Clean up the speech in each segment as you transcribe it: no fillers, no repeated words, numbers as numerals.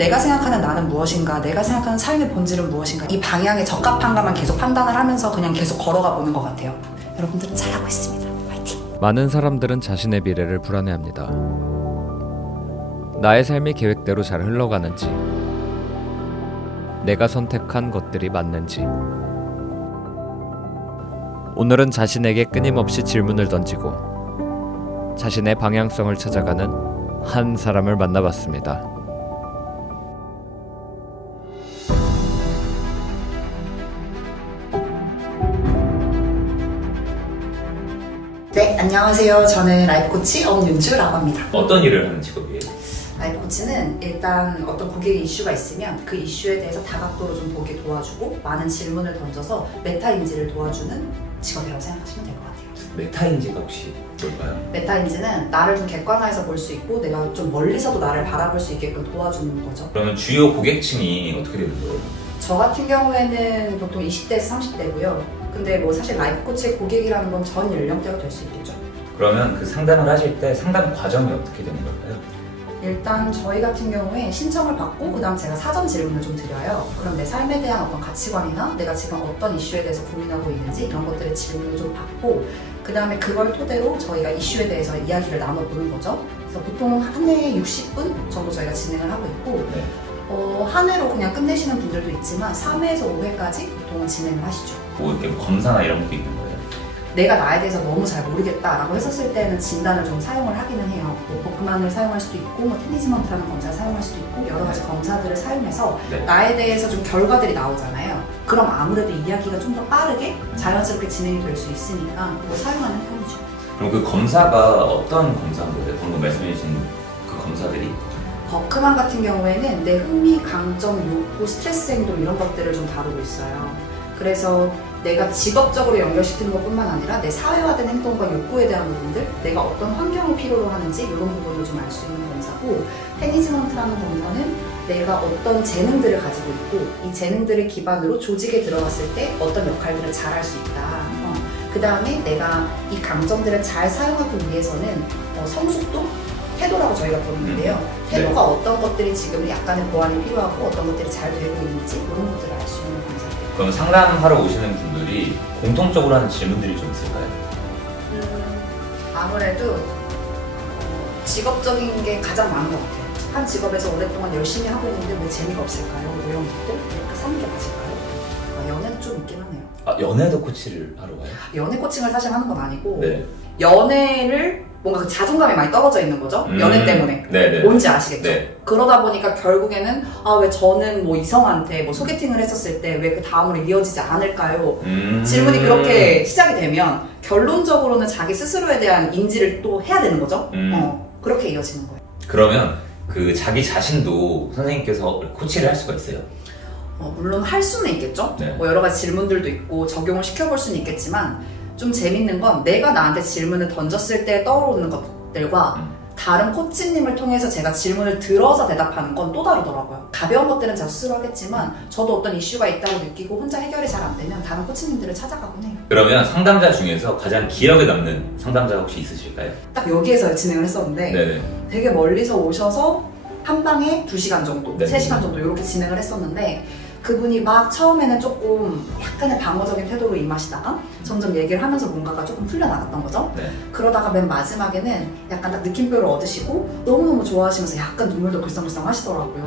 내가 생각하는 나는 무엇인가, 내가 생각하는 삶의 본질은 무엇인가, 이 방향에 적합한가만 계속 판단을 하면서 그냥 계속 걸어가 보는 것 같아요. 여러분들은 잘하고 있습니다. 화이팅! 많은 사람들은 자신의 미래를 불안해합니다. 나의 삶이 계획대로 잘 흘러가는지, 내가 선택한 것들이 맞는지. 오늘은 자신에게 끊임없이 질문을 던지고 자신의 방향성을 찾아가는 한 사람을 만나봤습니다. 네, 안녕하세요. 저는 라이프 코치 엄윤주라고 합니다. 어떤 일을 하는 직업이에요? 라이프 코치는 일단 어떤 고객의 이슈가 있으면 그 이슈에 대해서 다각도로 좀 보게 도와주고 많은 질문을 던져서 메타인지를 도와주는 직업이라고 생각하시면 될 것 같아요. 메타인지가 혹시 뭘까요? 메타인지는 나를 좀 객관화해서 볼 수 있고 내가 좀 멀리서도 나를 바라볼 수 있게끔 도와주는 거죠. 그러면 주요 고객층이 어떻게 되는 거예요? 저 같은 경우에는 보통 20대에서 30대고요. 근데 뭐 사실 라이프 코치의 고객이라는 건 전 연령대가 될 수 있겠죠. 그러면 그 상담을 하실 때 상담 과정이 어떻게 되는 걸까요? 일단 저희 같은 경우에 신청을 받고 그 다음 제가 사전 질문을 좀 드려요. 그럼 내 삶에 대한 어떤 가치관이나 내가 지금 어떤 이슈에 대해서 고민하고 있는지 이런 것들의 질문을 좀 받고 그 다음에 그걸 토대로 저희가 이슈에 대해서 이야기를 나눠보는 거죠. 그래서 보통 한 해에 60분 정도 저희가 진행을 하고 있고 네. 한 회로 그냥 끝내시는 분들도 있지만 3회에서 5회까지 보통은 진행을 하시죠. 뭐 이렇게 검사나 이런 것도 있는 거예요? 내가 나에 대해서 너무 잘 모르겠다라고 했었을 때는 진단을 좀 사용을 하기는 해요. 뭐 버크만을 사용할 수도 있고 뭐 테니지먼트라는 검사를 사용할 수도 있고 여러 가지 검사들을 사용해서 네. 나에 대해서 좀 결과들이 나오잖아요. 그럼 아무래도 이야기가 좀 더 빠르게 자연스럽게 진행이 될 수 있으니까 뭐 사용하는 편이죠. 그럼 그 검사가 어떤 검사인 거예요? 방금 말씀해 주신 그 검사들이? 버크만 같은 경우에는 내 흥미, 강점, 욕구, 스트레스 행동 이런 것들을 좀 다루고 있어요. 그래서 내가 직업적으로 연결시키는 것뿐만 아니라 내 사회화된 행동과 욕구에 대한 부분들, 내가 어떤 환경을 필요로 하는지 이런 부분을 좀 알 수 있는 검사고, 테니지먼트라는 검사는 내가 어떤 재능들을 가지고 있고 이 재능들을 기반으로 조직에 들어갔을 때 어떤 역할들을 잘 할 수 있다. 그 다음에 내가 이 강점들을 잘 사용하기 위해서는 성숙도? 태도라고 저희가 부르는데요. 태도가 네. 어떤 것들이 지금 약간의 보완이 필요하고 어떤 것들이 잘 되고 있는지 이런 것들을 알 수 있는 검사입니다. 그럼 상담하러 오시는 분들이 공통적으로 하는 질문들이 좀 있을까요? 아무래도 직업적인 게 가장 많은 것 같아요. 한 직업에서 오랫동안 열심히 하고 있는데 왜 재미가 없을까요? 뭐 이런 것들? 이렇게 사는 게 맞을까요? 연애도 좀 있긴 하네요. 아, 연애도 코치를 하러 가요? 연애 코칭을 사실 하는 건 아니고 네. 연애를 뭔가 그 자존감이 많이 떨어져 있는 거죠. 연애 때문에. 네네. 뭔지 아시겠죠? 네. 그러다 보니까 결국에는 왜 저는 뭐 이성한테 뭐 소개팅을 했었을 때 왜 그 다음으로 이어지지 않을까요? 질문이 그렇게 시작이 되면 결론적으로는 자기 스스로에 대한 인지를 또 해야 되는 거죠. 그렇게 이어지는 거예요. 그러면 그 자기 자신도 선생님께서 코치를 할 수가 있어요? 물론 할 수는 있겠죠. 네. 뭐 여러 가지 질문들도 있고 적용을 시켜볼 수는 있겠지만 좀 재밌는 건 내가 나한테 질문을 던졌을 때 떠오르는 것들과 다른 코치님을 통해서 제가 질문을 들어서 대답하는 건 또 다르더라고요. 가벼운 것들은 제가 스스로 하겠지만 저도 어떤 이슈가 있다고 느끼고 혼자 해결이 잘 안 되면 다른 코치님들을 찾아가곤 해요. 그러면 상담자 중에서 가장 기억에 남는 상담자가 혹시 있으실까요? 딱 여기에서 진행을 했었는데 네네. 되게 멀리서 오셔서 한 방에 2시간 정도, 네. 3시간 정도 이렇게 진행을 했었는데 그분이 막 처음에는 조금 약간의 방어적인 태도로 임하시다가 점점 얘기를 하면서 뭔가가 조금 풀려나갔던 거죠. 네. 그러다가 맨 마지막에는 약간 딱 느낌표를 얻으시고 너무너무 좋아하시면서 약간 눈물도 글썽글썽 하시더라고요.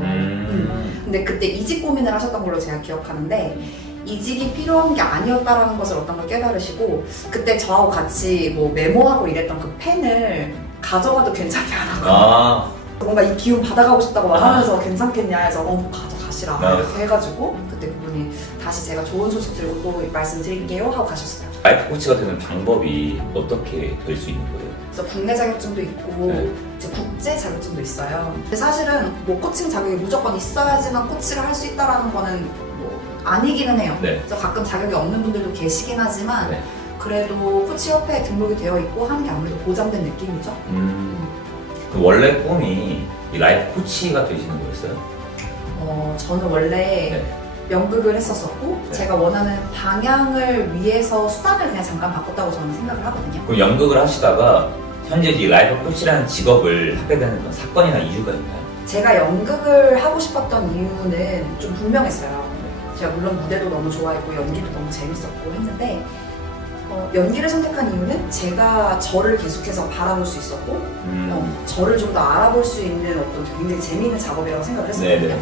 근데 그때 이직 고민을 하셨던 걸로 제가 기억하는데 이직이 필요한 게 아니었다라는 것을 어떤 걸 깨달으시고 그때 저하고 같이 뭐 메모하고 이랬던 그 펜을 가져가도 괜찮지 않아. 뭔가 이 기운 받아가고 싶다고 말하면서 괜찮겠냐 해서 가져가시라 이렇게 해가지고 그때 그분이 다시 제가 좋은 소식 들고 또 말씀드릴게요 하고 가셨어요. 라이프 코치가 되는 방법이 어떻게 될 수 있는 거예요? 그래서 국내 자격증도 있고 네. 이제 국제 자격증도 있어요. 근데 사실은 뭐 코칭 자격이 무조건 있어야지만 코치를 할 수 있다라는 거는 뭐 아니기는 해요. 네. 그래서 가끔 자격이 없는 분들도 계시긴 하지만 네. 그래도 코치 협회에 등록이 되어 있고 하는 게 아무래도 보장된 느낌이죠. 원래 꿈이 이 라이프 코치가 되시는 거였어요? 저는 원래 네. 연극을 했었었고 네. 제가 원하는 방향을 위해서 수단을 그냥 잠깐 바꿨다고 저는 생각을 하거든요. 그럼 연극을 하시다가 현재 이 라이프 코치라는 직업을 하게 되는 그런 사건이나 이유가 있나요? 제가 연극을 하고 싶었던 이유는 좀 분명했어요. 제가 물론 무대도 너무 좋아했고 연기도 너무 재밌었고 했는데 연기를 선택한 이유는 제가 저를 계속해서 바라볼 수 있었고 저를 좀 더 알아볼 수 있는 어떤 굉장히 재미있는 작업이라고 생각을 했었거든요. 네네.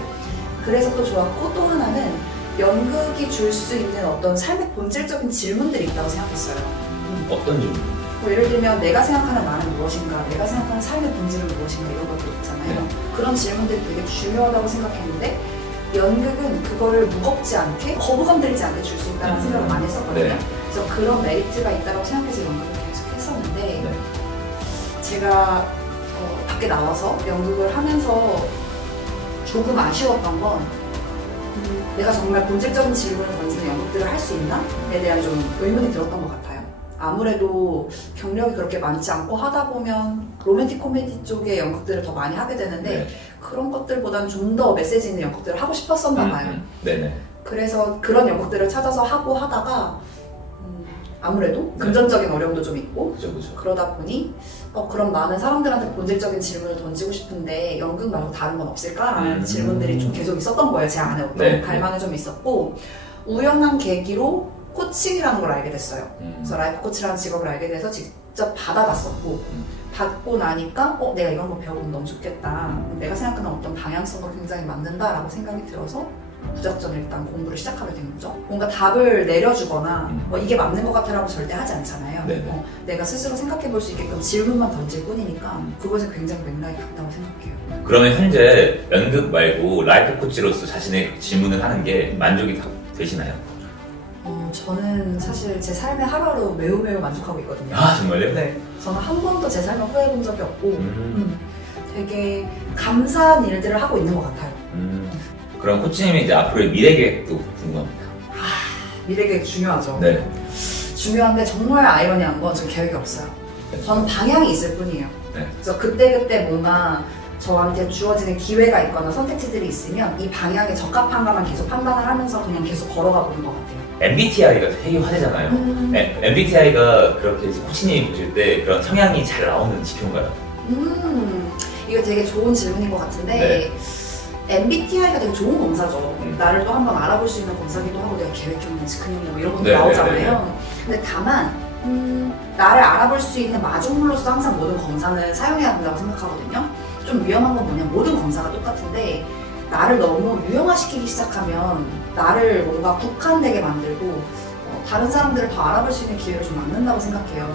그래서 또 좋았고, 또 하나는 연극이 줄 수 있는 어떤 삶의 본질적인 질문들이 있다고 생각했어요. 어떤 질문? 뭐 예를 들면 내가 생각하는 나는 무엇인가, 내가 생각하는 삶의 본질은 무엇인가 이런 것들 있잖아요. 네. 그런 질문들이 되게 중요하다고 생각했는데 연극은 그거를 무겁지 않게 거부감 들지 않게 줄 수 있다는 생각을 많이 했었거든요. 네. 그래서 그런 메리트가 있다고 생각해서 연극을 계속 했었는데 네. 제가 밖에 나와서 연극을 하면서 조금 아쉬웠던 건 내가 정말 본질적인 질문을 던지는 연극들을 할 수 있나?에 대한 좀 의문이 들었던 것 같아요. 아무래도 경력이 그렇게 많지 않고 하다 보면 로맨틱 코미디 쪽의 연극들을 더 많이 하게 되는데 네. 그런 것들보다는 좀 더 메시지 있는 연극들을 하고 싶었었나 봐요. 네네. 그래서 그런 연극들을 찾아서 하고 하다가 아무래도 금전적인 어려움도 좀 있고 그죠. 그러다 보니 그럼 나는 사람들한테 본질적인 질문을 던지고 싶은데 연극 말고 다른 건 없을까라는 질문들이 좀 계속 있었던 거예요. 제 안에 어떤 갈망이 좀 있었고 우연한 계기로 코칭이라는 걸 알게 됐어요. 그래서 라이프 코치라는 직업을 알게 돼서 직접 받아봤었고 받고 나니까 내가 이런 거 배워보면 너무 좋겠다. 내가 생각하는 어떤 방향성과 굉장히 맞는다라고 생각이 들어서 무작정 일단 공부를 시작하게 된 거죠. 뭔가 답을 내려주거나 이게 맞는 것 같아라고 절대 하지 않잖아요. 내가 스스로 생각해 볼 수 있게끔 질문만 던질 뿐이니까 그것에 굉장히 맥락이 같다고 생각해요. 그러면 현재 연극 말고 라이프 코치로서 자신의 질문을 하는 게 만족이 되시나요? 저는 사실 제 삶의 하루하루 매우 만족하고 있거든요. 아 정말요? 네. 저는 한 번도 제 삶을 후회해 본 적이 없고 되게 감사한 일들을 하고 있는 것 같아요. 그럼 코치님이 이제 앞으로의 미래 계획도 궁금합니다. 미래 계획 중요하죠. 네. 중요한데 정말 아이러니한 건 저 계획이 없어요. 저는 방향이 있을 뿐이에요. 네. 그래서 그때그때 뭔가 저한테 주어지는 기회가 있거나 선택지들이 있으면 이 방향에 적합한가만 계속 판단을 하면서 그냥 계속 걸어가 보는 것 같아요. MBTI가 되게 화제잖아요. MBTI가 그렇게 코치님이 보실 때 그런 성향이 잘 나오는 지표인가요? 이거 되게 좋은 질문인 것 같은데 MBTI가 되게 좋은 검사죠. 나를 또 한번 알아볼 수 있는 검사기도 하고 내가 계획형이냐 즉흥형이냐 이런 것도 나오잖아요. 근데 다만 나를 알아볼 수 있는 마중물로서 항상 모든 검사는 사용해야 된다고 생각하거든요. 좀 위험한 건 뭐냐, 모든 검사가 똑같은데 나를 너무 유형화시키기 시작하면 나를 뭔가 국한되게 만들고 다른 사람들을 더 알아볼 수 있는 기회를 좀 막는다고 생각해요.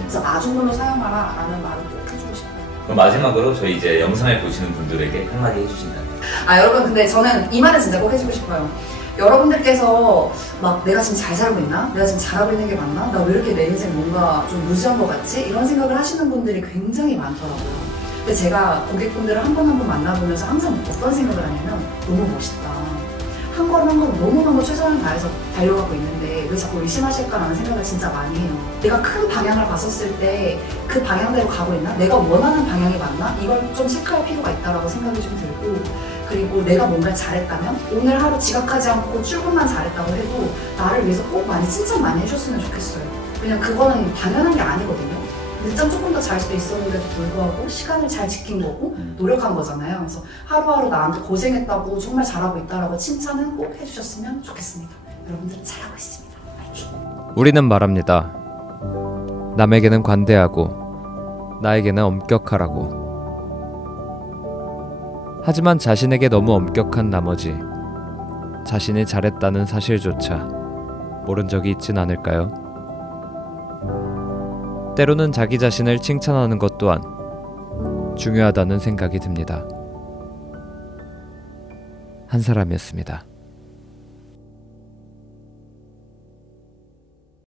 그래서 마중물로 사용하라 라는 말은 꼭 해주고 싶어요. 그럼 마지막으로 저희 이제 영상을 보시는 분들에게 한마디 해주신다면? 여러분 근데 저는 이 말은 진짜 꼭 해주고 싶어요. 여러분들께서 막 내가 지금 잘 살고 있나? 내가 지금 잘하고 있는 게 맞나? 나 왜 이렇게 내 인생 뭔가 좀 무지한 것 같지? 이런 생각을 하시는 분들이 굉장히 많더라고요. 근데 제가 고객분들을 한 번 한 번 만나보면서 항상 어떤 생각을 하냐면 너무 멋있다. 한 걸음 한 걸음 너무너무 최선을 다해서 달려가고 있는데 왜 자꾸 의심하실까라는 생각을 진짜 많이 해요. 내가 큰 방향을 봤었을 때 그 방향대로 가고 있나? 내가 원하는 방향이 맞나? 이걸 좀 체크할 필요가 있다고 생각이 좀 들고 그리고 내가 뭔가를 잘했다면 오늘 하루 지각하지 않고 출근만 잘했다고 해도 나를 위해서 꼭 많이 칭찬 많이 해줬으면 좋겠어요. 그냥 그거는 당연한 게 아니거든요. 늦잠 조금 더 잘 수도 있었는데도 불구하고 시간을 잘 지킨 거고 노력한 거잖아요. 그래서 하루하루 나한테 고생했다고 정말 잘하고 있다라고 칭찬은 꼭 해주셨으면 좋겠습니다. 여러분들 잘하고 있습니다. 파이팅! 우리는 말합니다. 남에게는 관대하고 나에게는 엄격하라고. 하지만 자신에게 너무 엄격한 나머지 자신이 잘했다는 사실조차 모른 적이 있진 않을까요? 때로는 자기 자신을 칭찬하는 것 또한 중요하다는 생각이 듭니다. 한 사람이었습니다.